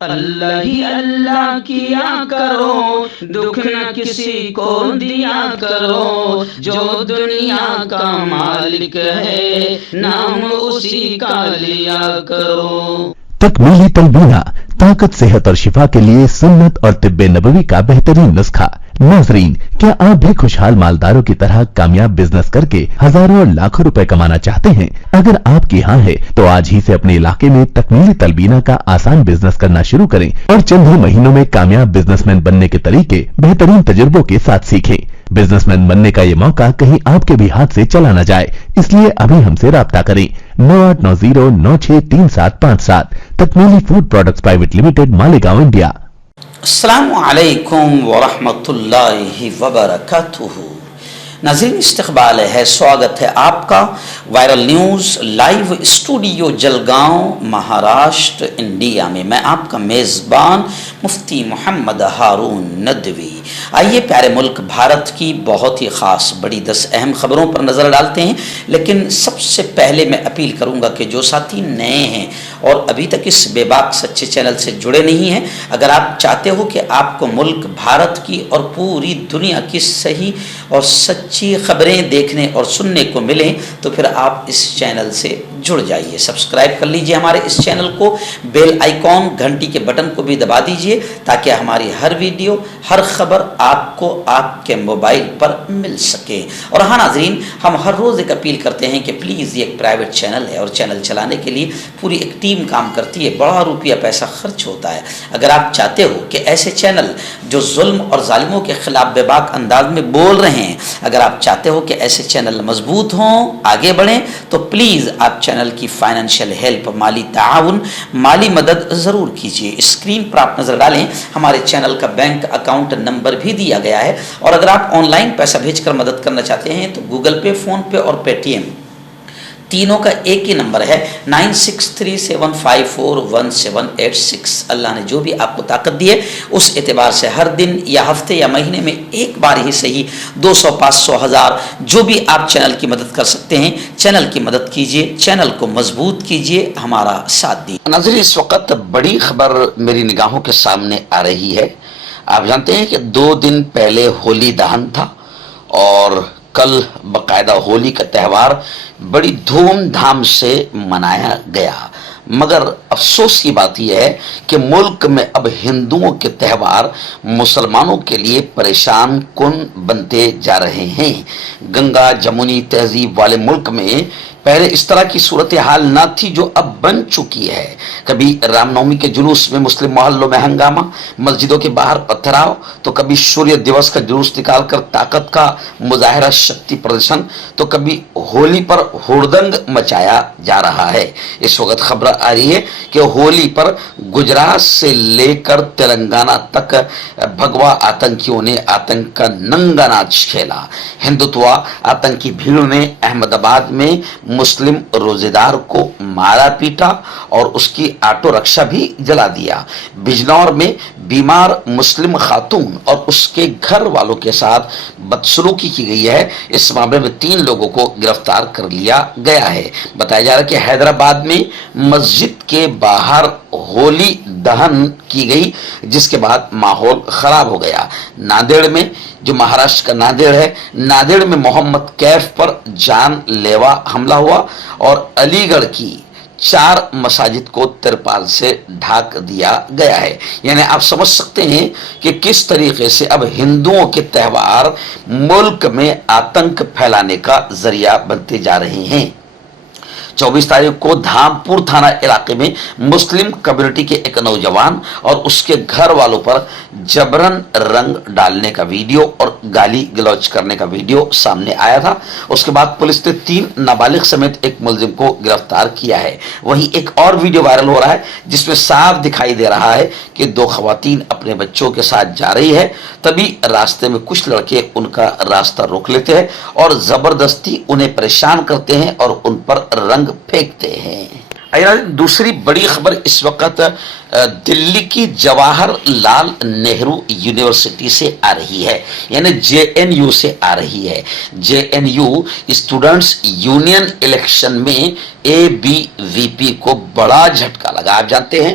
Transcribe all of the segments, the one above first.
اللہ ہی اللہ کیا کرو، دکھ نہ کسی کو دیا کرو، جو دنیا کا مالک ہے نام اسی کا لیا کرو۔ تکمیلی تلبینہ، طاقت، صحت اور شفا کے لیے سنت اور طب نبوی کا بہترین نسخہ۔ ناظرین، کیا آپ بھی خوشحال مالداروں کی طرح کامیاب بزنس کر کے ہزاروں اور لاکھوں روپے کمانا چاہتے ہیں؟ اگر آپ کی ہاں ہے تو آج ہی سے اپنے علاقے میں تکمیلی تلبینہ کا آسان بزنس کرنا شروع کریں اور چند ہی مہینوں میں کامیاب بزنس مین بننے کے طریقے بہترین تجربوں کے ساتھ سیکھیں۔ بزنس مین بننے کا یہ موقع کہیں آپ کے بھی ہاتھ سے چلا نہ جائے، اس لیے ابھی ہم سے رابطہ کریں۔ 9890963757 Takmeeli food products private limited, Malegaon, India. السلام علیکم ورحمۃ اللہ وبرکاتہ۔ ناظرین، استقبال ہے، سواگت ہے آپ کا viral news live studio Jalgaon, Maharashtra, India میں۔ میں آپ کا میزبان مفتی محمد ہارون ندوی۔ آئیے پیارے ملک بھارت کی بہت ہی خاص بڑی 10 اہم خبروں پر نظر ڈالتے ہیں، لیکن سب سے پہلے میں اپیل کروں گا کہ جو ساتھی نئے ہیں اور ابھی تک اس بے باک سچے چینل سے جڑے نہیں ہیں، اگر آپ چاہتے ہو کہ آپ کو ملک بھارت کی اور پوری دنیا کی صحیح اور سچی خبریں دیکھنے اور سننے کو ملیں تو پھر آپ اس چینل سے جڑ جائیے، سبسکرائب کر لیجئے ہمارے اس چینل کو، بیل آئیکن گھنٹی کے بٹن کو بھی دبا دیجئے تاکہ ہماری ہر ویڈیو، ہر خبر آپ کو آپ کے موبائل پر مل سکے۔ اور ہاں ناظرین، ہم ہر روز ایک اپیل کرتے ہیں کہ پلیز یہ ایک پرائیویٹ چینل ہے اور چینل چلانے کے لیے پوری ایک ٹیم کام کرتی ہے، بڑا روپیہ پیسہ خرچ ہوتا ہے۔ اگر آپ چاہتے ہو کہ ایسے چینل جو ظلم اور ظالموں کے خلاف بے باک انداز میں بول رہے ہیں، اگر آپ چاہتے ہو کہ ایسے چینل مضبوط ہوں، آگے بڑھیں، تو پلیز آپ چینل کی فائنینشیل ہیلپ، مالی تعاون، مالی مدد ضرور کیجیے۔ اسکرین پر آپ نظر ڈالیں، ہمارے چینل کا بینک اکاؤنٹ نمبر بھی دیا گیا ہے، اور اگر آپ آن لائن پیسہ بھیج کر مدد کرنا چاہتے ہیں تو گوگل پے، فون پے اور پے ٹی ایم تینوں کا ایک ہی نمبر ہے، 9637541786۔ اللہ نے جو بھی آپ کو طاقت دی ہے اس اعتبار سے ہر دن یا ہفتے یا مہینے میں ایک بار ہی صحیح 200، 500، 1000 جو بھی آپ چینل کی مدد کر سکتے ہیں، چینل کی مدد کیجئے، چینل کو مضبوط کیجئے، ہمارا ساتھ دیجئے۔ ناظرین، اس وقت بڑی خبر میری نگاہوں کے سامنے آ رہی ہے۔ آپ جانتے ہیں کہ 2 دن پہلے ہولی دہن تھا اور کل باقاعدہ ہولی کا تہوار بڑی دھوم دھام سے منایا گیا، مگر افسوس کی بات یہ ہے کہ ملک میں اب ہندوؤں کے تہوار مسلمانوں کے لیے پریشان کن بنتے جا رہے ہیں۔ گنگا جمنی تہذیب والے ملک میں پہلے اس طرح کی صورتحال نہ تھی جو اب بن چکی ہے۔ کبھی رام نومی کے جلوس میں مسلم محلوں میں ہنگامہ، مسجدوں کے باہر پتھراؤ، تو کبھی سوریہ دیوس کا جلوس نکال کر طاقت کا مظاہرہ، شکتی پردرشن، تو کبھی ہولی پر ہڑدنگ مچایا جا رہا ہے۔ اس وقت خبر آ رہی ہے کہ ہولی پر گجرات سے لے کر تلنگانہ تک بھگوا آتنکیوں نے آتنک کا ننگا ناچ کھیلا۔ ہندوتوا آتنکی بھیڑ نے احمد آباد میں مسلم روزے دار کو مارا پیٹا اور اس کی آٹو رکشا بھی جلا دیا۔ بجنور میں بیمار مسلم خاتون اور اس کے گھر والوں کے ساتھ بدسلوکی کی گئی ہے۔ اس معاملے میں 3 لوگوں کو گرفتار کر لیا گیا ہے۔ بتایا جا رہا ہے کہ حیدرآباد میں مسجد کے باہر ہولی دہن کی گئی، جس کے بعد ماحول خراب ہو گیا۔ ناندیڑ میں، جو مہاراشٹر کا ناندیڑ ہے، ناندیڑ میں محمد کیف پر جان لیوا حملہ ہوا اور علی گڑھ کی 4 مساجد کو ترپال سے ڈھانک دیا گیا ہے۔ یعنی آپ سمجھ سکتے ہیں کہ کس طریقے سے اب ہندوؤں کے تہوار ملک میں آتنک پھیلانے کا ذریعہ بنتے جا رہے ہیں۔ 24 تاریخ کو دھامپور تھانہ علاقے میں مسلم کمیونٹی کے ایک نوجوان اور اس کے گھر والوں پر جبرن رنگ ڈالنے کا ویڈیو اور گالی گلوچ کرنے کا ویڈیو سامنے آیا تھا۔ اس کے بعد پولیس نے 3 نابالغ سمیت ایک ملزم کو گرفتار کیا ہے۔ وہیں ایک اور ویڈیو وائرل ہو رہا ہے جس میں صاف دکھائی دے رہا ہے کہ 2 خواتین اپنے بچوں کے ساتھ جا رہی ہے، تبھی راستے میں کچھ لڑکے ان کا راستہ روک لیتے ہیں اور زبردستی انہیں پریشان کرتے ہیں اور ان پر رنگ پھینکتے ہیں۔ دوسری بڑی خبر اس وقت دلی کی جواہر لال نہرو یونیورسٹی سے آ رہی ہے، یعنی JNU سے آ رہی ہے۔ JNU اسٹوڈنٹس یونین الیکشن میں ABVP کو بڑا جھٹکا لگا۔ آپ جانتے ہیں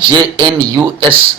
JNUSU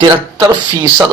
73%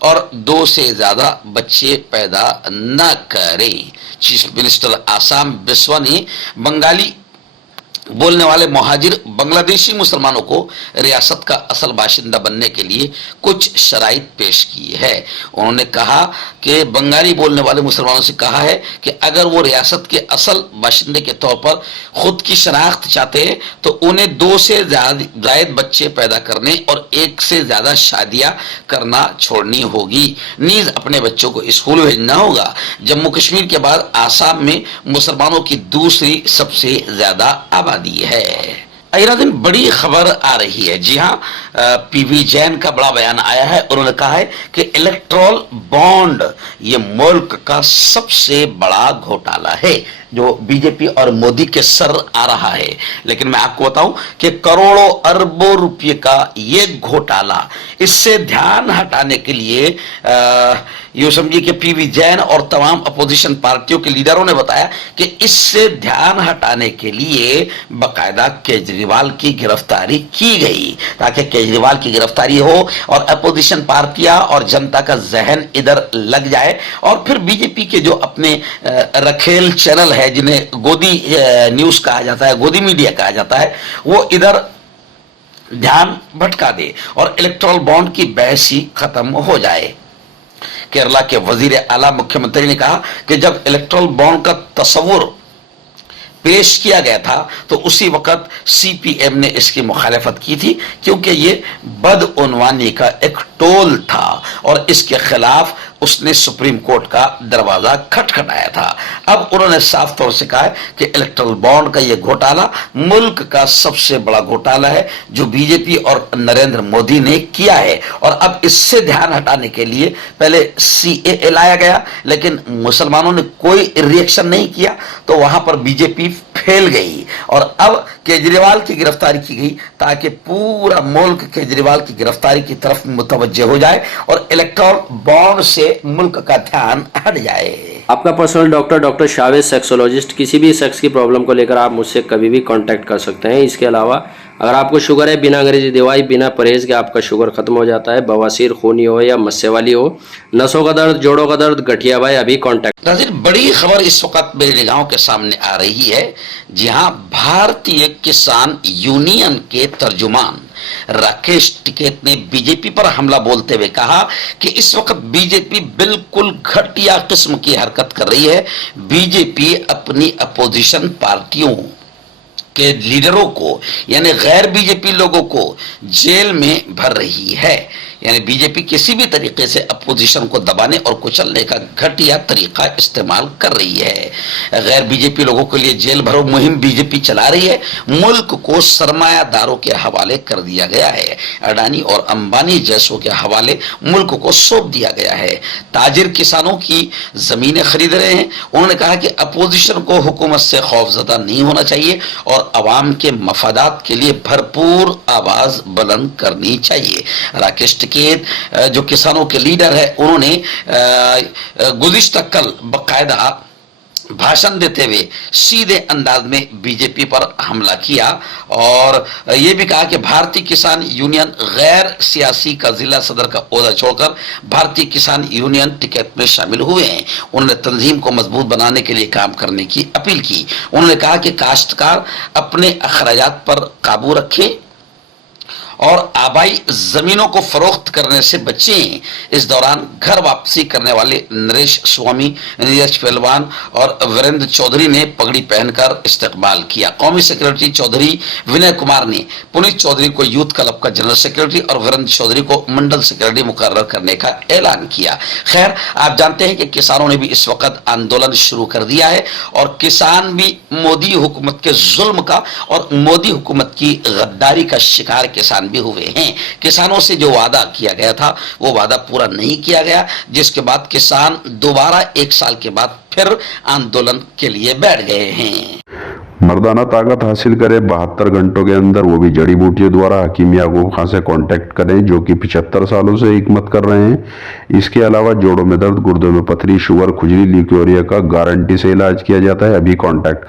اور 2 سے زیادہ بچے پیدا نہ کریں۔ چیف منسٹر آسام بسوا نے بنگالی بولنے والے مہاجر بنگلہ دیشی مسلمانوں کو ریاست کا اصل باشندہ بننے کے لیے کچھ شرائط پیش کی ہے۔ انہوں نے کہا کہ بنگالی بولنے والے مسلمانوں سے کہا ہے کہ اگر وہ ریاست کے اصل باشندے کے طور پر خود کی شناخت چاہتے ہیں تو انہیں 2 سے زائد بچے پیدا کرنے اور 1 سے زیادہ شادیاں کرنا چھوڑنی ہوگی، نیز اپنے بچوں کو اسکول بھیجنا ہوگا۔ جموں کشمیر کے بعد آسام میں مسلمانوں کی دوسری سب سے زیادہ آبادی ہے۔ دن بڑی خبر آ رہی ہے، جی ہاں، پی وی جین کا بڑا بیان آیا ہے۔ انہوں نے کہا ہے کہ الیکٹرول بانڈ یہ ملک کا سب سے بڑا گھوٹالا ہے جو بی جے پی اور مودی کے سر آ رہا ہے، لیکن میں آپ کو بتاؤں کہ کروڑوں اربوں روپے کا یہ گھوٹالا، اس سے دھیان ہٹانے کے لیے یہ سمجھیے کہ پی وی جین اور تمام اپوزیشن پارٹیوں کے لیڈروں نے بتایا کہ اس سے دھیان ہٹانے کے لیے باقاعدہ کیجریوال کی گرفتاری کی گئی تاکہ کیجریوال کی گرفتاری ہو اور اپوزیشن پارٹیاں اور جنتا کا ذہن ادھر لگ جائے، اور پھر بی جے پی کے جو اپنے رکھیل چینل ہے جنہیں گودی نیوز کہا جاتا ہے، گودی میڈیا کہا جاتا ہے، وہ ادھر دھیان بھٹکا دے اور الیکٹرول بانڈ کی بحث ہی ختم ہو جائے۔ کیرلا کے وزیر اعلیٰ مکھیہ منتری نے کہا کہ جب الیکٹرول بانڈ کا تصور پیش کیا گیا تھا تو اسی وقت سی پی ایم نے اس کی مخالفت کی تھی کیونکہ یہ بدعنوانی کا ایک ٹول تھا اور اس کے خلاف اس نے سپریم کورٹ کا دروازہ کھٹکھٹایا تھا۔ اب انہوں نے صاف طور سے کہا ہے کہ الیکٹرل بانڈ کا یہ گھوٹالا ملک کا سب سے بڑا گھوٹالا ہے جو بی جے پی اور نریندر مودی نے کیا ہے، اور اب اس سے دھیان ہٹانے کے لیے پہلے سی اے اے لایا گیا لیکن مسلمانوں نے کوئی ریئیکشن نہیں کیا تو وہاں پر بی جے پی پھیل گئی، اور اب کیجریوال کی گرفتاری کی گئی تاکہ پورا ملک کیجریوال کی گرفتاری کی طرف متوجہ ہو جائے اور الیکٹرل بانڈ سے ملک کا دھیان ہٹ جائے۔ آپ کا پرسنل ڈاکٹر شاویز سیکسولوجسٹ، کسی بھی سیکس کی پرابلم کو لے کر آپ مجھ سے کبھی بھی کانٹیکٹ کر سکتے ہیں۔ اس کے علاوہ اگر آپ کو شوگر ہے، بنا انگریزی دوائی، بنا پرہیز کے آپ کا شوگر ختم ہو جاتا ہے، بواسیر خونی ہو یا مسے والی ہو، نسوں کا درد، جوڑوں کا درد، گٹھیا بھائی، ابھی کانٹیکٹ۔ ناظرین، بڑی خبر اس وقت میری نگاہوں کے سامنے آ رہی ہے، جی ہاں، بھارتی کسان یونین کے ترجمان راکیش ٹکیت نے بی جے پی پر حملہ بولتے ہوئے کہا کہ اس وقت بی جے پی بالکل گھٹیا قسم کی حرکت کر رہی ہے۔ بی جے پی اپنی اپوزیشن پارٹیوں کے لیڈروں کو یعنی غیر بی جے پی لوگوں کو جیل میں بھر رہی ہے، یعنی بی جے پی کسی بھی طریقے سے اپوزیشن کو دبانے اور کچلنے کا گھٹیا طریقہ استعمال کر رہی ہے۔ غیر بی جے پی لوگوں کے لیے جیل بھرو مہم بی جے پی چلا رہی ہے، ملک کو سرمایہ داروں کے حوالے کر دیا گیا ہے، اڈانی اور امبانی جیسوں کے حوالے ملک کو سونپ دیا گیا ہے۔ تاجر کسانوں کی زمینیں خرید رہے ہیں۔ انہوں نے کہا کہ اپوزیشن کو حکومت سے خوفزدہ نہیں ہونا چاہیے اور عوام کے مفادات کے لیے بھرپور آواز بلند کرنی چاہیے۔ راکیش جو کسانوں کے لیڈر ہے، انہوں نے گزشتہ کل باقاعدہ بھاشن دیتے ہوئے سیدھے انداز میں بی جے پی پر حملہ کیا اور یہ بھی کہا کہ بھارتی کسان یونین غیر سیاسی کا ضلع صدر کا عہدہ چھوڑ کر بھارتی کسان یونین ٹکیٹ میں شامل ہوئے ہیں۔ انہوں نے تنظیم کو مضبوط بنانے کے لیے کام کرنے کی اپیل کی۔ انہوں نے کہا کہ کاشتکار اپنے اخراجات پر قابو رکھیں اور آبائی زمینوں کو فروخت کرنے سے بچیں۔ اس دوران گھر واپسی کرنے والے نریش سوامی، نیرج پہلوان اور وریندر چودھری نے پگڑی پہن کر استقبال کیا۔ قومی سیکرٹری چودھری ونے کمار نے پنیت چودھری کو یوتھ کلب کا جنرل سیکرٹری اور وریندر چودھری کو منڈل سیکرٹری مقرر کرنے کا اعلان کیا۔ خیر، آپ جانتے ہیں کہ کسانوں نے بھی اس وقت آندولن شروع کر دیا ہے اور کسان بھی مودی حکومت کے ظلم کا اور مودی حکومت کی غداری کا شکار کسان بھی ہوئے ہیں۔ کسانوں سے جو وعدہ کیا گیا تھا وہ وعدہ پورا نہیں کیا گیا، جس کے بعد کسان دوبارہ 1 سال کے بعد پھر آندولن کے لیے بیٹھ گئے ہیں۔ مردانہ طاقت حاصل کرے 72 گھنٹوں کے اندر، وہ بھی جڑی بوٹیوں دوارا حکیم یعقوب خان سے کانٹیکٹ کریں جو کہ 75 سالوں سے حکمت کر رہے ہیں۔ اس کے علاوہ جوڑوں میں درد، گردوں میں پتھری، شوگر، کھجلی، لیکوریا کا گارنٹی سے علاج کیا جاتا ہے۔ ابھی کانٹیکٹ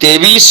23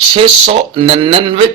699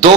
2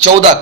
14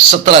17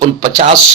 49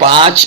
5